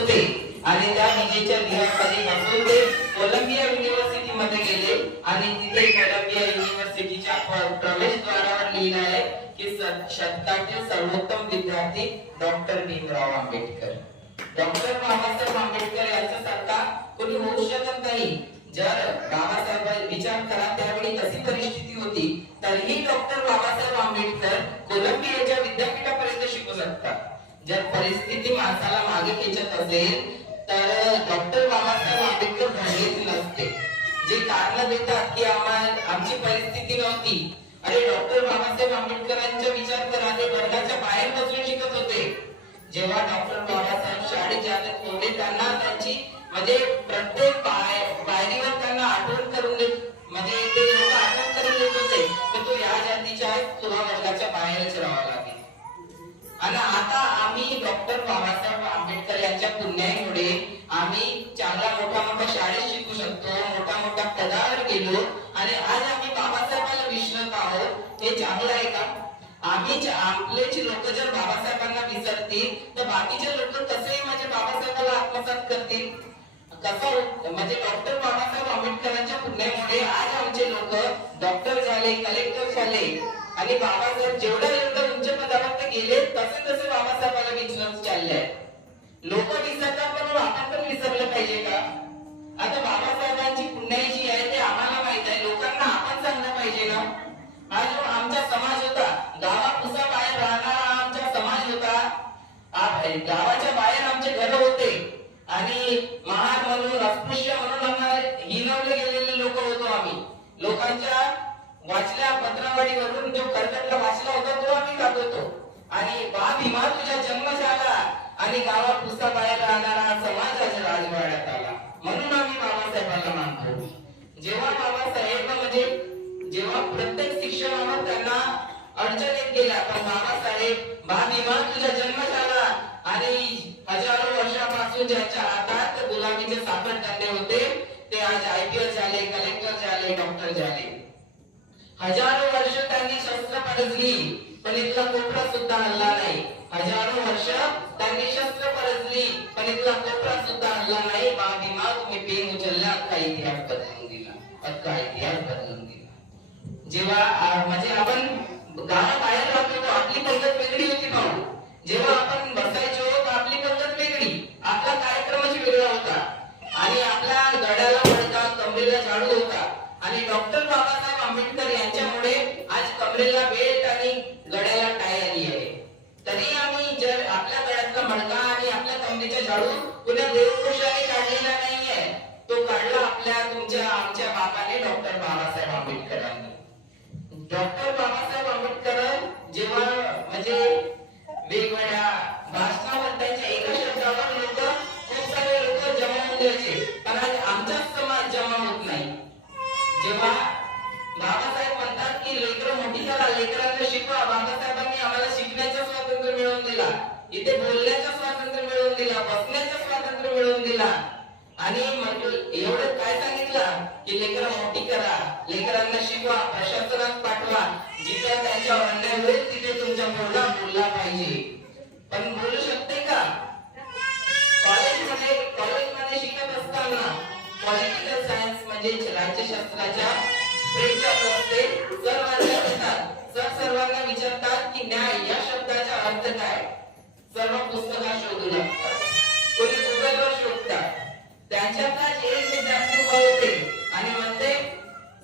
होते आणि त्या विजेच्या दिव्याखाली बसून ते कोलंबिया युनिव्हर्सिटी मध्ये गेले आणि तिथे कोलंबिया युनिव्हर्सिटीच्या प्रवेशद्वारावर लिहिलं आहे की शतकातील सर्वोत्तम विद्यार्थी डॉक्टर भीमराव आंबेडकर. डॉक्टर बाबासाहेब आंबेडकर यांच्यासारखा कोणी होऊ शकत नाही. जर बाबासाहेब विचार करा त्यावेळी कशी परिस्थिती होती, तरीही डॉक्टर बाबासाहेब आंबेडकर कोलंबियाच्या विद्यापीठापर्यंत शिकू शकतात. जर परिस्थिती माणसाला मागे खेचत असेल तर डॉक्टर बाबासाहेब आंबेडकर घडलेच नसते. जे कारण देतात की आमची परिस्थिती नव्हती, अरे डॉक्टर बाबासाहेब आंबेडकरांचा विचार करा, ते वर्गाच्या बाहेर बसून शिकत होते. जेव्हा डॉक्टर बाबासाहेब शाळेत जात होते त्यांना त्यांची म्हणजे प्रत्येक पायरीवर त्यांना आठवण करून देत, म्हणजे ते लोक आठवण करून देत होते की तू या जातीच्या आहेस, तुला वर्गाच्या बाहेरच राहावं लागेल. आणि आता आम्ही डॉक्टर बाबासाहेब आंबेडकर यांच्या पुण्याईमुळे आम्ही चांगला मोठ्या शाळेत शिकू शकतो, मोठ्या पदावर गेलो आणि आज आम्ही बाबासाहेबांना विसरत आहोत. हे चांगलं आहे का? आपलेची लोक जर बाबासाहेबांना विसरतील तर बाकीचे लोक कसे म्हणजे बाबासाहेबांना आत्मसात करतील? कसं म्हणजे डॉक्टर बाबासाहेब आंबेडकरांच्या पुण्यामुळे आज आमचे लोक डॉक्टर झाले, कलेक्टर झाले आणि बाबासाहेब जेवढ्या उच्च पदावर गेले तसे तसे बाबासाहेबांना विसरत चालले आहेत. लोक विसरतात पण आपण पण विसरलं पाहिजे का? आता बाबासाहेबांची पुण्याई जी आहे ते आम्हाला माहित आहे, लोकांना आपण सांगलं पाहिजे ना. हा जो आमचा समाज होता, गावापुसा बाहेर राहणारा आमचा समाज होता, गावाच्या बाहेर आमचे घर होते आणि महार म्हणून अस्पृश्य म्हणून आम्हाला हिणवले गेलेले लोक होतो आम्ही. लोकांच्या वाचल्या पत्रावळीवरून जो कर्कटला वाचला होता तो आम्ही खात होतो आणि बा भीमा तुझा जन्म झाला आणि गावापुसा बाहेर राहणारा समाज आज राजवाड्यात आला म्हणून आम्ही बाबासाहेबांना मानतो. जेव्हा बाबासाहेब म्हणजे जेव्हा प्रत्येक शिक्षणावर त्यांना अडचणीत गेल्या, पण बाबासाहेब बा भीमा तुझा जन्म झाला आणि हजारो वर्षापासून ज्यांच्या हातात गुलामीचे साखर टंडे होते ते आज IPS झाले, कलेक्टर झाले, डॉक्टर झाले. हजारो वर्ष त्यांनी शस्त्र परजली पण इथला कोपरा सुद्धा हल्ला नाही. हजारो वर्ष त्यांनी शस्त्र परजली पण इथला कोपरा सुद्धा हल्ला नाही. बा भीमा तुम्ही पेन उचलला, अख्खा इतिहास बदलून दिला, अख्खा इतिहास बदलून दिला. जेव्हा म्हणजे आपण गावाबाहेर राहतो आपली पद्धत वेगळी होती भाऊ. जेव्हा आपण बसायचो आपली पद्धत वेगळी, आपला कार्यक्रमच वेगळा होता आणि आपल्या गड्याला मडका, कमरेला झाडू होता आणि डॉक्टर बाबासाहेब आंबेडकर यांच्यामुळे आज कमरेला बेल्ट आणि गड्याला टाय आली आहे. तरी आम्ही जर आपल्या गड्यातला मडका आणि आपल्या कमरेचा झाडू पुन्हा देवकोशाने काढलेला नाहीये, तो काढला आपल्या तुमच्या आमच्या बापाने डॉक्टर बाबासाहेब आंबेडकरांनी. डॉक्टर बाबासाहेब आंबेडकर जेव्हा म्हणजे वेगवेगळ्या भाषणावर त्यांच्या एका शब्दावर लोक खूप सारे लोक जमा होऊन द्यायचे, पण आज आमचाच समाज जमा होत नाही. जेव्हा बाबासाहेब म्हणतात की लेकरं मोठी करा, लेकरांना शिकवा, बाबासाहेबांनी आम्हाला शिकण्याचं स्वातंत्र्य मिळवून दिला, इथे बोलण्याचं स्वातंत्र्य मिळवून दिला, बसण्याचं स्वातंत्र्य मिळवून दिला आणि एवढं काय सांगितलं की लेकरं मोठी करा, लेकरांना शिकवा, प्रशासनात पाठवा, जिथे त्यांच्यावर अन्याय होईल तिथे तुमचा मुलगा बोलला पाहिजे. पण बोलू शकते का? कॉलेजमध्ये शिकत असताना पॉलिटिकल सायन्स म्हणजे राज्यशास्त्राच्या सर्वांना विचारतात की न्याय या शब्दाचा अर्थ काय? सर्व पुस्तकात शोधू लागतात, कोणी गुगलवर शोधतात. त्यांच्यातच एक विद्यार्थी होते आणि म्हणते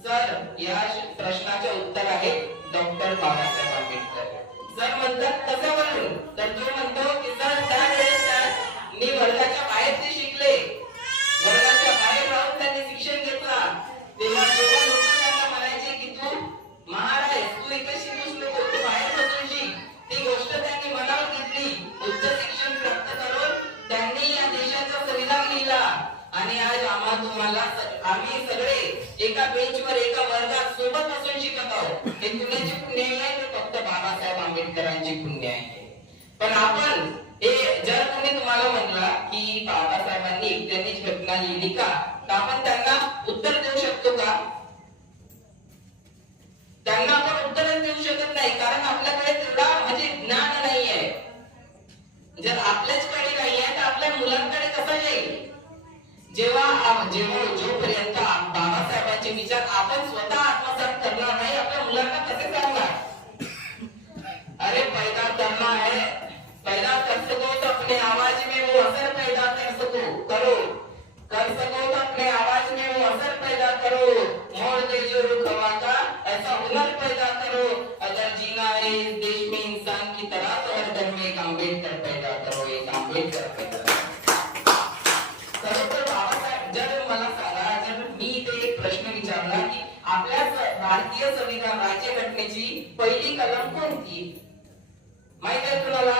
सर या प्रश्नाचे उत्तर आहे डॉक्टर बाबासाहेब आंबेडकर. सर म्हणतात कशावरून? तर तो म्हणतो की सर त्यावेळेस मी वर्गाच्या बाहेर ते शिकले, वर्गाच्या बाहेर राहून त्यांनी शिक्षण घेतला, तेव्हा लोक त्यांना म्हणायचे की तू महार आहेस, तू इथे शिकूच नको, तू बाहेर बसून शिक. ती गोष्ट त्यांनी मनावर घेतली, उच्च शिक्षण प्राप्त करून त्यांनी या देशाचा संविधान लिहिला आणि आज आम्ही सगळे एका बेंचवर एका वर्गात सोबत बसून शिकत आहोत. हे कुणाची पुण्य आहे? फक्त बाबासाहेब आंबेडकरांची पुण्य आहे. पण आपण हे जर कोणी तुम्हाला म्हणला की बाबासाहेबांनी एकट्यानेच घटना लिहिली का, तर आपण त्यांना उत्तर देऊ शकतो का? त्यांना आपण उत्तरच देऊ शकत नाही, कारण आपल्याकडे तेवढा म्हणजे ज्ञान नाहीये. जर आपल्याचकडे नाहीये तर आपल्या मुलांकडे जाईल. जेव्हा जोपर्यंत बाबासाहेबांचे विचार आपण स्वतः आत्मसात करणार नाही, आपल्या मुलांना कसे सांगणार? अरे पैदा करना है, पैदा कर सको तो अपने आवाज में वो असर पैदा कर सको करो, कर सको तो अपने आवाज में वो असर पैदा करो, मोड़ दे जो रुख हवा का ऐसा हुनर पैदा करो, अगर जीना है इस देश में इंसान की तरह तो हर घर में एक अम्बेडकर पैदा करो, एक अम्बेडकर पैदा करो. मला सांगा, जर मी इथे एक प्रश्न विचारला की आपल्या भारतीय संविधान राज्यघटनेची पहिली कलम कोणती, माहित आहे तुम्हाला?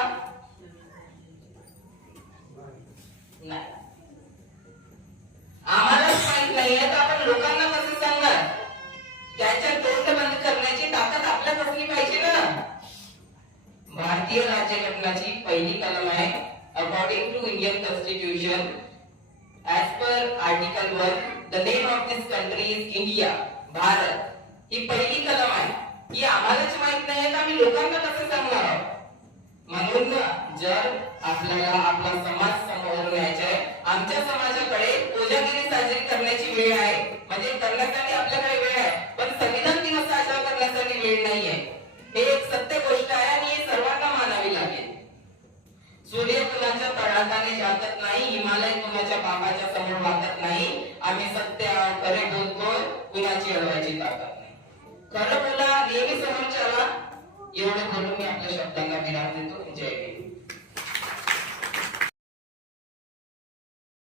नाही. आम्हालाच माहित नाहीये तर आपण लोकांना कसं सांगणार? त्याच्या तोंड बंद करण्याची ताकद आपल्यात असली पाहिजे ना. भारतीय राज्यघटनेची पहिली कलम आहे, according to Indian constitution as per article 1 the name of this country is India, Bharat. ही पहिली कलम आहे. ही आम्हालाच माहित नाही तर आम्ही लोकांना कसं सांगणार आहोत? म्हणून जर आपल्याला आपला समाज समोर न्यायचा आहे, आमच्या समाजाकडे कोजागिरी साजरी करण्याची वेळ आहे, म्हणजे करण्यासाठी आपल्याकडे वेळ आहे, पण संविधान दिवस साजरा करण्यासाठी वेळ नाहीये. हे एक सत्य गोष्ट आहे आणि हे सर्वांना मानावी लागेल. सूर्य कुणाच्या तळाखाली जातच नाही, हिमालय कुणाच्या बाबाच्या समोर वाकत नाही. आम्ही सत्य खरे बोलतोय, कुणाची अडवायची ताकद नाही. खरं बोला, नेहमी समोरच्याला. एवढं बोलून मी आपल्या शब्दांना विराम देतो. जय हिंद.